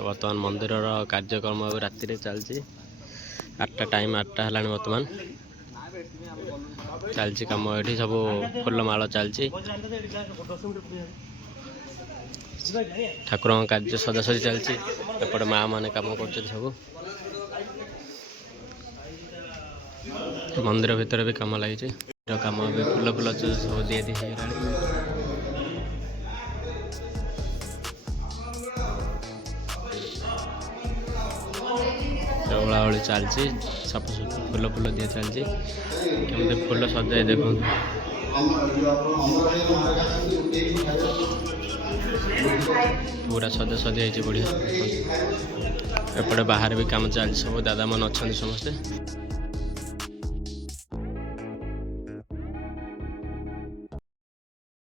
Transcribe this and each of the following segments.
तो बर्तमान मंदिर कार्यक्रम अब राति चलती 8टा टाइम 8टा है बर्तमान चलती कम ये सब फुलमाल चलती ठाकुर कार्य सजासजी चलती एपटे माँ मैंने कम कर सब मंदिर भितर भी कम लगी कम भी फुल फुल सब दिया दी ओलाओली चलती सफासफी फुल फुल दिया चलती केमती फुल सजाई देख पूरा सजा सजा है बढ़िया एपटे बाहर भी काम चलती सब दादा मन अच्छा समस्ते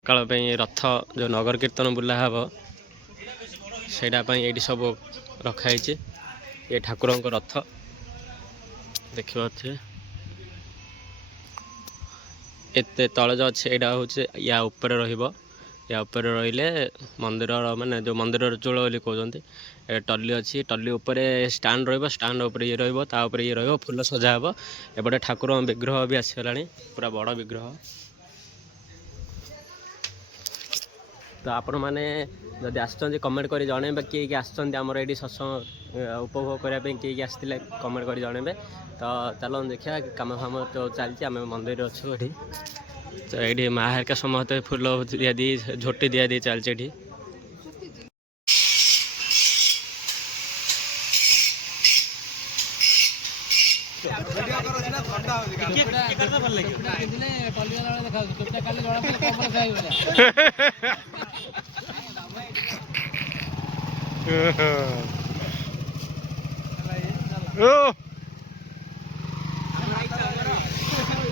काल रथ जो नगर कीर्तन बुला हम से ये सब रखाई ये ठाकुर रथ देखिए एत तले जो अच्छे यहाँ हूँ या ऊपर या ऊपर रहिले मंदिर माने जो मंदिर चूल बोली कहते टली अच्छी टली उपर स्टाण्ड स्टाण्ड उपर ये रहा ये फुल सजा हे एपटे ठाकुर विग्रह भी आसगला पूरा बड़ विग्रह तो आपण मैंने जदि आसुँच कमेंट कर जनइबे किए आमर ये सत्संग उपभोग करने किए आसते कमेंट कर जनइबे तो चलो देखा कम फाम तो चलती आम मंदिर अच्छु ये तो ये माँ हरिका समस्त फुल दिया दी झोटी दिया दी चलती ये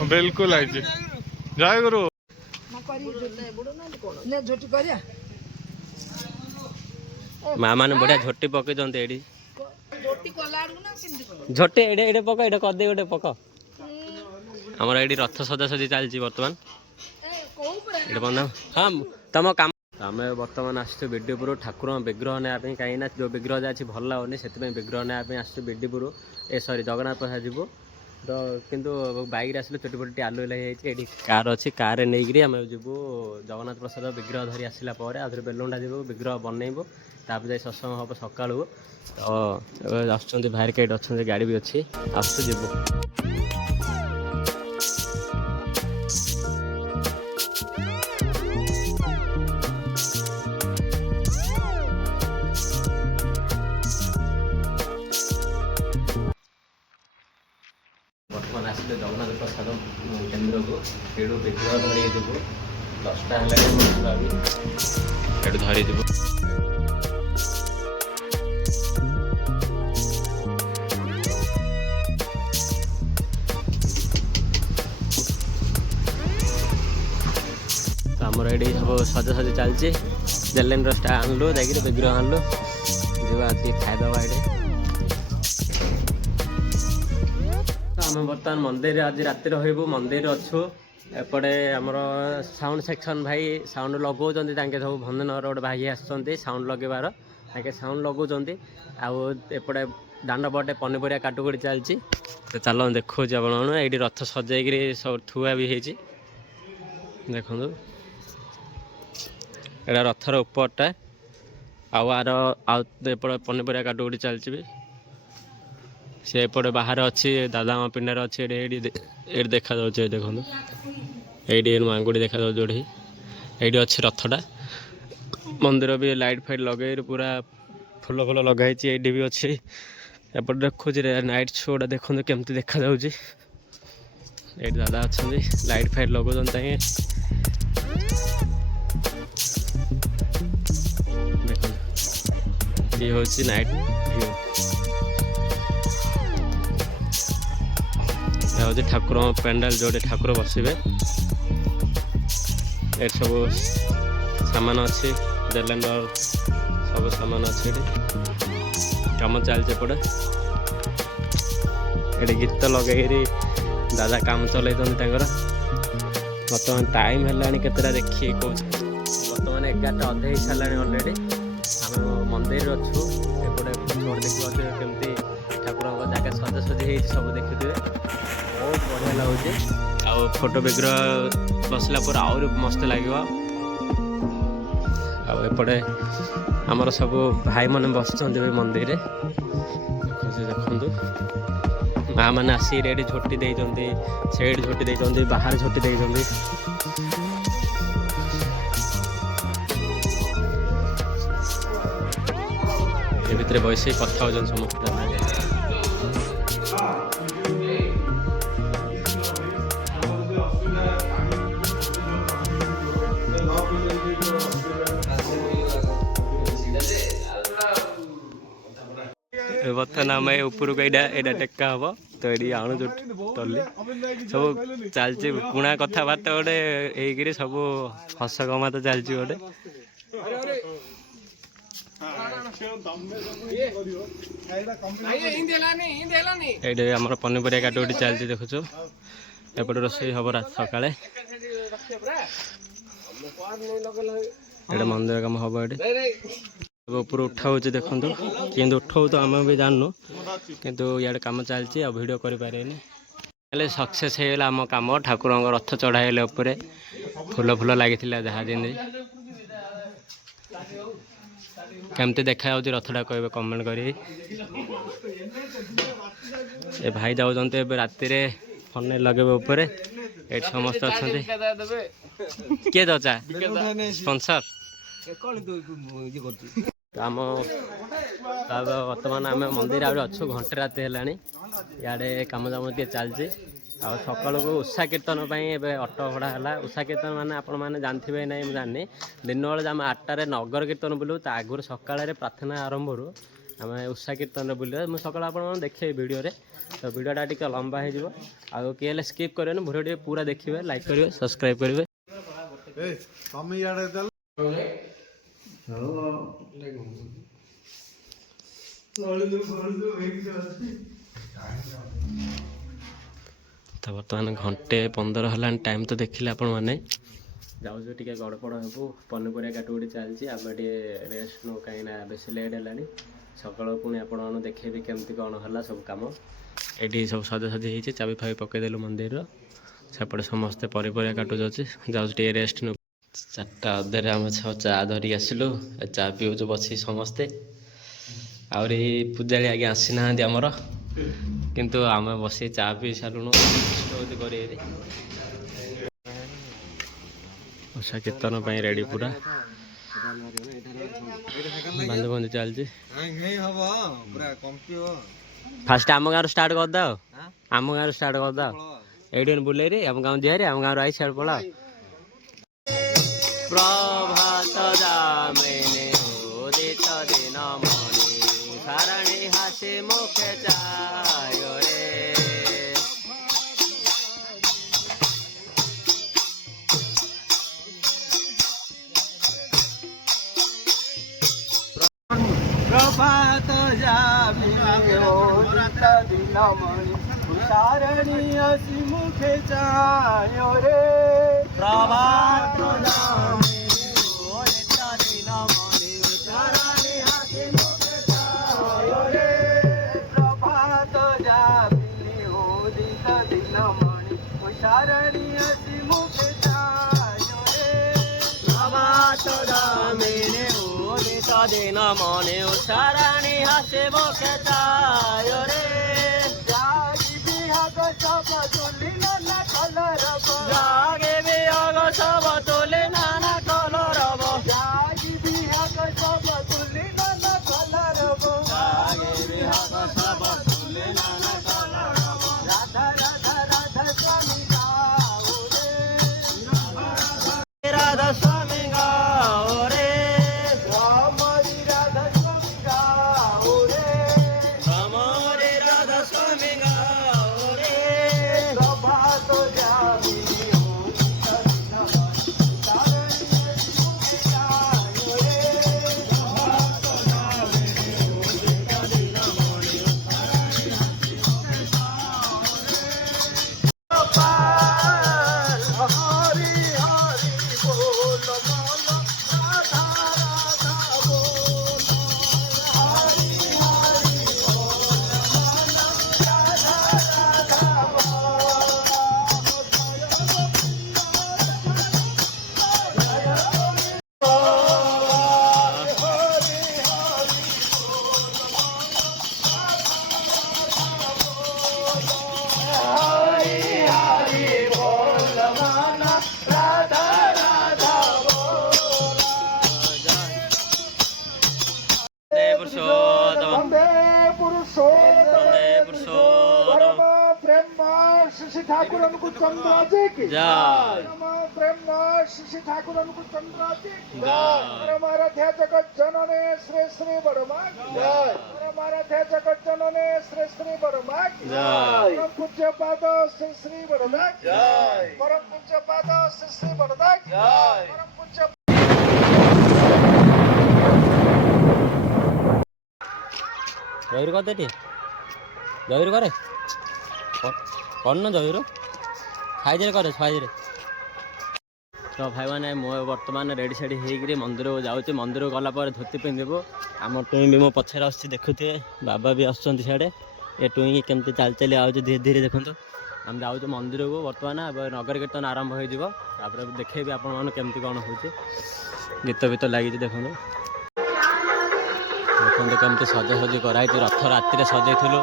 बिल्कुल आई जय गुरु माँ मैंने बढ़िया झोटी पकई ये झोटी ये पक ये करदे गोटे पक आमर ये रथ सजासजी चलती बर्तमान ये बंद हाँ तुम कम आम बर्तमान आसु बिडीपुर ठाकुर विग्रह नापी कहीं जो विग्रह अच्छी भल लगुनि से विग्रह नापी आसु बिडीपुर ए सॉरी जगन्नाथ प्रसाद जीवु तो किंतु बाइक आसलु चोटी फोटी आलु लगे कार अच्छी कार नहीं आम जीवु जगन्नाथ प्रसाद विग्रह धरी आसला आउे बेलुंडा जीवु विग्रह बनइबु तापर जाए सत्संग हम सका तो आसुँच बाहर कई अच्छा गाड़ी भी अच्छी आसु जीवु बर्तमान आसले जगन्नाथ प्रसाद केन्द्र को ये विग्रह धरिए जीवु 10टा है धरी जीवु आमर ये सब सजासजी चलती जेलेन स्टा आणलु जाकि विग्रह आणलु जीवा खाईदबा ये आम बर्तमान मंदिर आज राति रहबू मंदिर अच्छु एपटे आमर साउंड सेक्शन भाई साउंड लगाउँ सब भंजनगर गोटे भाई आसुँच साउंड लगेबार ताके साउंड लगाउँ आउटे दांड पटे पनीपरिया काटुकुटी चलती तो चलो देखो आप ये रथ सजाई सब थुआ भी होती देखु एटा रथर उपरटा आर एपटे पनीपरिया काटुकुटी चलती भी सी एपटे बाहर अच्छी दादा पिंडार अच्छी ये देखा देखो ये मांगुड़ी देखा जो ये अच्छी रथटा मंदिर भी लाइट फाइट लगे पूरा फुल फुल लगाई ये भी अच्छी एपटे देखो नाइट शोटा देखो केमती देखा ये दादा अच्छा लाइट फाइट लगाऊँ देख ये हूँ नाइट व्यू हूँ ठाकुर पेंडाल जोड़े ठाकुर बसवे ये सब सामान अच्छी जेलेंडर सब सामान अच्छे कम चलते पड़े ये गीत लगे दादा काम चल बर्तमान टाइम है केतटा देखिए कौन बर्तमान 11टा अधे ही सारा अलरेडी आम मंदिर अच्छु एपटे रोड देखिए केमती ठाकुर जगह सजासजी हो सब देखुए बहुत बढ़िया लगुच आ फोटो विग्रह बसला पर आहुरी मस्त लगे आपटे आमर सब भाई मैंने बस मंदिर देखु माँ मैंने आसी रेडी झोटी देते से झोटी देते बाहर झोटी देते भितर बस कथा हो समस्त बर्तमान आम उपरक यहाँ टेका हम तो ये आणु टली सब चलती पुणा कथबार्ता गोटे यही सब हस गमात चलती गोटे ये आम पनीपरिया काटोटी चलती देखुच एपटे रोषे हम रात सका मंदिर कम हम ये ऊपर उठाऊ देखो कि उठाऊ तो आम भी जानू किंतु इे कम चलती आ भिड कर सक्सेस होगा आम कम ठाकुर रथ चढ़ाइले उपरे फूल फूल लगी जहाँ जमी केमती देखा रथटा कहे कमेंट कर भाई जाऊँ राति फोन लगे उपर ये समस्त अच्छा किए दचा स्पॉन्सर आम बर्तमान आम मंदिर अच्छु घंटे राति है इे कम दाम टे चलती आ सका को उषा कीर्तन ऑटो भड़ा है उषा कीर्तन मैंने आपण मैंने जानते ना मुझे जानी दिन बेले आम 8टार नगर कीर्तन बुलू तो आगुरी सका प्रार्थना आरंभ आम उषा कीर्तन बुले मुझे सका आप देखे भिडियो तो भिडियोटा टी लंबा हो किए स्किप करें भिडियो पूरा देखिए लाइक करेंगे सब्सक्राइब करेंगे तो बर्तमान घंटे 15 है टाइम तो देखिले आपण मैंने जाऊँ टे गड़पड़ हेबू पनीपरिया काटुटी चलती आम रेस्ट नौ कहीं बेस लेट है सका पुणी आपण देखेबी केमती कौन है सब कम ये सब सजासजी हो चाबी फाबी पकईदेलु मंदिर सेपटे समस्ते पनीपरिया काटुच जाऊँ टे रेस्ट नौ 4टा अधे आम चा धरिक आसलु चा पीऊँ बसी समस्ते आहरी पूजारी आगे आसी ना आमर किंतु आम बसी चा पी सारूँ कर उषा कीर्तन रेडी पूरा बंद बंद चलती फास्ट आम गाँव स्टार्ट करद आम गाँव स्टार्ट करद ये बुले आम गाँव दिहारी आम गाँव आई सियाड़ पड़ा प्रभात जामिनी उदित दिन मणि सारणी हासि मुखे चाय रे प्रभात जामिनी उदित दिन मणि सारणी हासि मुखे चाय रे प्रभात दिन मने उषाराणी हासे मुखे चाय रे जागे बिहाग सब तुले नाना कलर जागे बिहाग सब तुले नाना कलर जागे बिहाग सब तुले नाना कलर जागे बिहाग सब तुले नाना कलर राधा राधा राधा स्वामी गाओ रे राधा स्वामी गाओ रे ठाकुर अनुकूल चंद्र जी की जय। प्रेमनाथ श्री ठाकुर अनुकूल चंद्र जी की जय। हमारा जगत जनने श्री श्री बड़मा जय। हमारा जगत जनने श्री श्री बड़मा जय। परम पूज्य पाद श्री श्री बड़दा जय। परम पूज्य पाद श्री श्री बड़दा जय। परम पूज्य ଜୟରୁ କରିଦେ ଟିକେ ଜୟରୁ କରେ କରୁନ ଜୟରୁ ସାଇଜରେ କରେ ସାଇଜରେ। ତ ଭାଇମାନେ ମୁଁ ବର୍ତ୍ତମାନ ରେଡ଼ି ସେଡ଼ି ହେଇକିରି ମନ୍ଦିରକୁ ଯାଉଛି। ମନ୍ଦିରକୁ ଗଲା ପରେ ଧୋତି ପିନ୍ଧିବୁ। ଆମ ଟୁଇଁ ବି ମୋ ପଛରେ ଆସୁଛି ଦେଖୁଥିବେ। ବାବା ବି ଆସୁଛନ୍ତି ସିଆଡ଼େ। ଏ ଟୁଇଁ କେମିତି ଚାଲି ଚାଲି ଆଉଛି ଧୀରେ ଧୀରେ ଦେଖନ୍ତୁ। ଆମେ ଯାଉଛୁ ମନ୍ଦିରକୁ ବର୍ତ୍ତମାନ। ଏବେ ନଗର କୀର୍ତ୍ତନ ଆରମ୍ଭ ହୋଇଯିବ। ତାପରେ ଦେଖେଇବି ଆପଣମାନଙ୍କୁ କେମିତି କ'ଣ ହେଉଛି। ଗୀତ ଫୀତ ଲାଗିଛି ଦେଖନ୍ତୁ। ଦେଖନ୍ତୁ କେମିତି ସଜାସଜି କରାହେଇଛି। ରଥ ରାତିରେ ସଜେଇଥିଲୁ।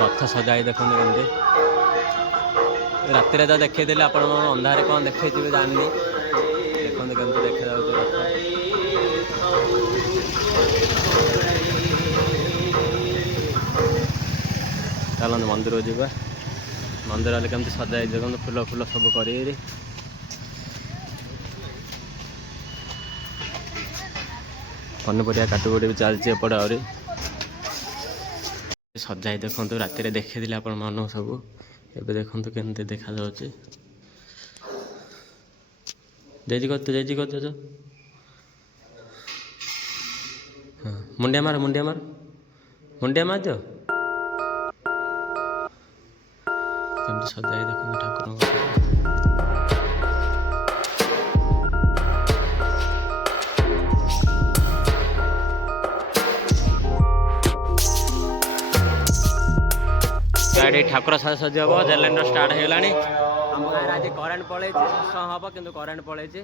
ରଥ ସଜାଇ ଦେଖନ୍ତୁ କେମିତି। ରାତିରେ ତ ଦେଖେଇଦେଲି ଆପଣଙ୍କୁ। ଅନ୍ଧାରରେ କ'ଣ ଦେଖେଇଥିବେ ଜାଣିନି। ଦେଖନ୍ତୁ କେମିତି ଦେଖାଯାଉଛି ରଥ। ଚାଲନ୍ତୁ ମନ୍ଦିରକୁ ଯିବା। ମନ୍ଦିର ହେଲେ କେମିତି ସଜାଇ ଦେଖନ୍ତୁ। ଫୁଲ ଫୁଲ ସବୁ କରିକିରି ପନିପରିବା କାଟିକୁଟି ବି ଚାଲିଛି ଏପଟେ। ଆହୁରି ସଜାଇ ଦେଖନ୍ତୁ। ରାତିରେ ଦେଖେଇଥିଲେ ଆପଣମାନଙ୍କୁ ସବୁ। ଏବେ ଦେଖନ୍ତୁ କେମିତି ଦେଖାଯାଉଛି। ଜେଜି କରିଛ ହଁ ମୁଣ୍ଡିଆ ମାର ମୁଣ୍ଡିଆ ମାର ମୁଣ୍ଡିଆ ମାର ଦିଅ। କେମିତି ସଜାଇ ଦେଖନ୍ତୁ ଠାକୁରଙ୍କୁ। ଏଠି ଠାକୁର ସାଜସଜି ହବ। ଜେଲେଣ୍ଡର ଷ୍ଟାର୍ଟ ହେଇଗଲାଣି। ଆମ ଗାଁରେ ଆଜି କରେଣ୍ଟ ପଳେଇଛି। ଶେଷ ହବ କିନ୍ତୁ କରେଣ୍ଟ ପଳେଇଛି।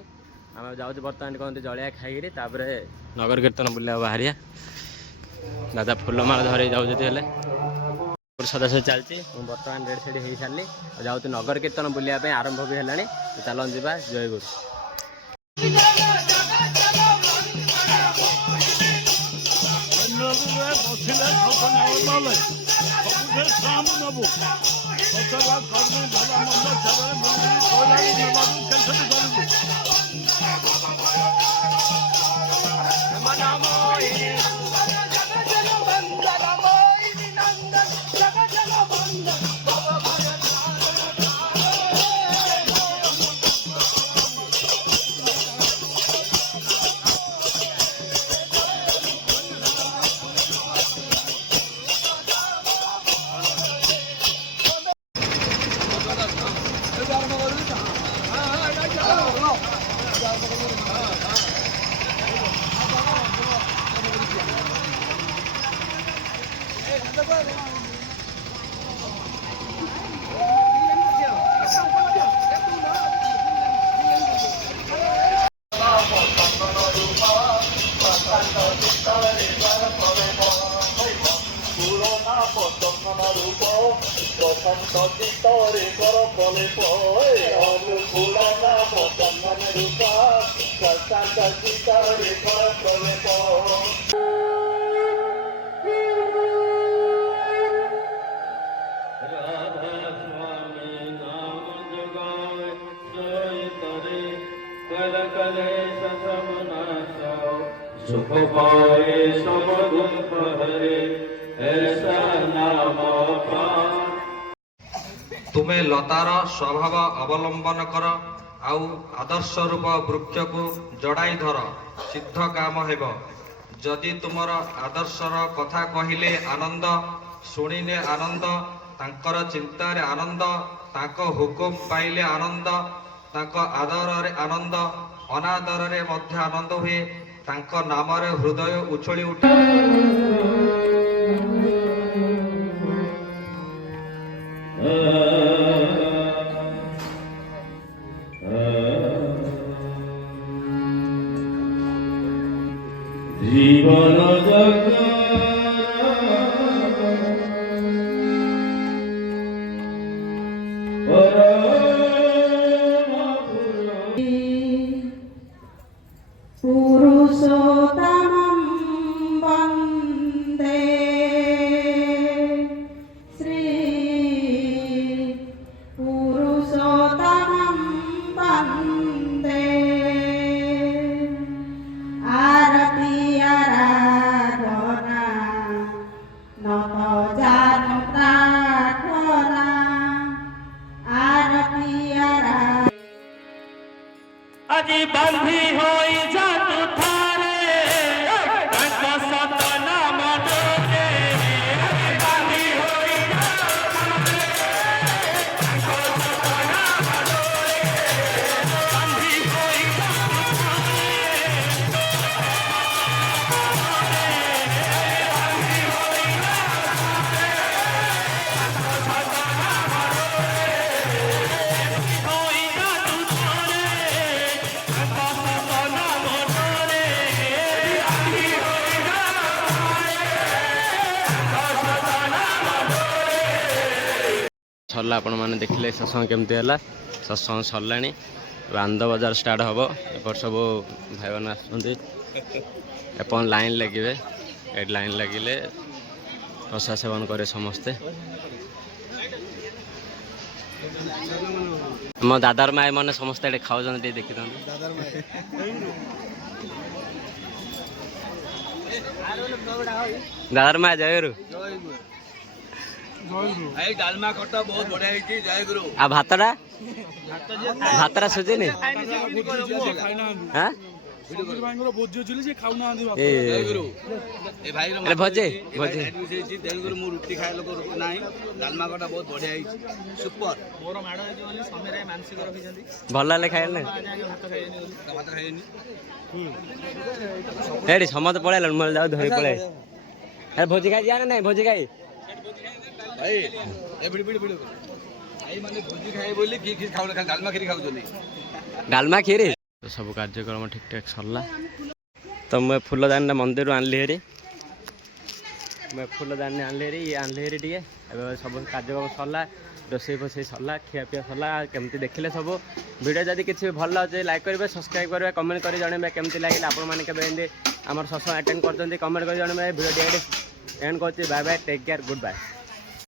ଆମେ ଯାଉଛୁ ବର୍ତ୍ତମାନ କହନ୍ତି ଜଳିଆ ଖାଇକିରି ତାପରେ ନଗର କୀର୍ତ୍ତନ ବୁଲିବାକୁ ବାହାରିବା। ଦାଦା ଫୁଲମାଳ ଧରି ଯାଉଛନ୍ତି ହେଲେ ସଦାସଜି ଚାଲିଛି। ମୁଁ ବର୍ତ୍ତମାନ ରେଡ଼ି ସେଡ଼ି ହେଇସାରିଲି। ଯାଉଛି ନଗର କୀର୍ତ୍ତନ ବୁଲିବା ପାଇଁ। ଆରମ୍ଭ ବି ହେଲାଣି। ଚାଲନ୍ତୁ ଯିବା। ଜୟଗୁରୁ। सुख पाए सब दुख हरे ऐसा नाम तुमे लतार स्वभाव अवलंबन कर आउ आदर्श रूप वृक्ष को जड़ाई धर सिद्ध काम हेब जदि तुमर आदर्शर कथा कहिले आनंद शुणिले आनंद तांकर चिंतारे आनंद तांको हुकुम पाइले आनंद तांको आदर रे आनंद अनादर रे मध्य आनंद हुए तांको नाम रे हृदय उछली उठे जीवन पुरुषोत्तमं वन्दे ଆଜି ବାନ୍ଧି ହୋଇ ଯାତୁ ଥାରେ ତାଙ୍କ ସତ ନାମ ଡୋରେ ବାନ୍ଧି ହୋଇ सरला आपण मैंने देखिले सत्संग केमती है सत्संग सरला आनंद बजार स्टार्ट हम एपट सब भाई मैंने आसपन लाइन लगे ये लाइन लगिले प्रसाद सेवन करे समस्ते मो दादार माए मैंने समस्ते खाऊ देखी दादार माए जयगुरु डालमा खट्टा बहुत बढ़िया है जय गुरु आ भातरा भातरा सुझेनि हां भजे भजे तेलुगु मु रुटी खाए लोक नाही डालमा खट्टा बहुत बढ़िया है सुपर मोर माड है बोली समेराय मानसिक रखी जंदी भल ले खाइल ने भात खाइनी एडी समत पळेल मोर जाऊ धरी पळे अरे भोजी खाइ जा ना नहीं भोजी खाइ भाई ए बिडी बिडी बिडी भाई माने भोजी खाए बोली की खाऊ खा डालमा खीरी खाऊ जनी डालमा खीरी तो सब कार्यक्रम ठीक ठाक सरला तो मैं फूलदान मंदिर आनली हेरी मैं फूलदान आनली हेरी आनली हेरी टे सब कार्यक्रम सरला रोसई फोसई सरला खियापिया सरला केमती देखिले सब वीडियो जदि किसी भल अच्छे लाइक करेंगे सब्सक्राइब करेंगे कमेंट कर जनइबे केमती लगे आपण मैंने केबे एंदी आमर सत्संग अटेंड करते कमेंट कर जनइबे वीडियो एंड कर bye bye take care good bye.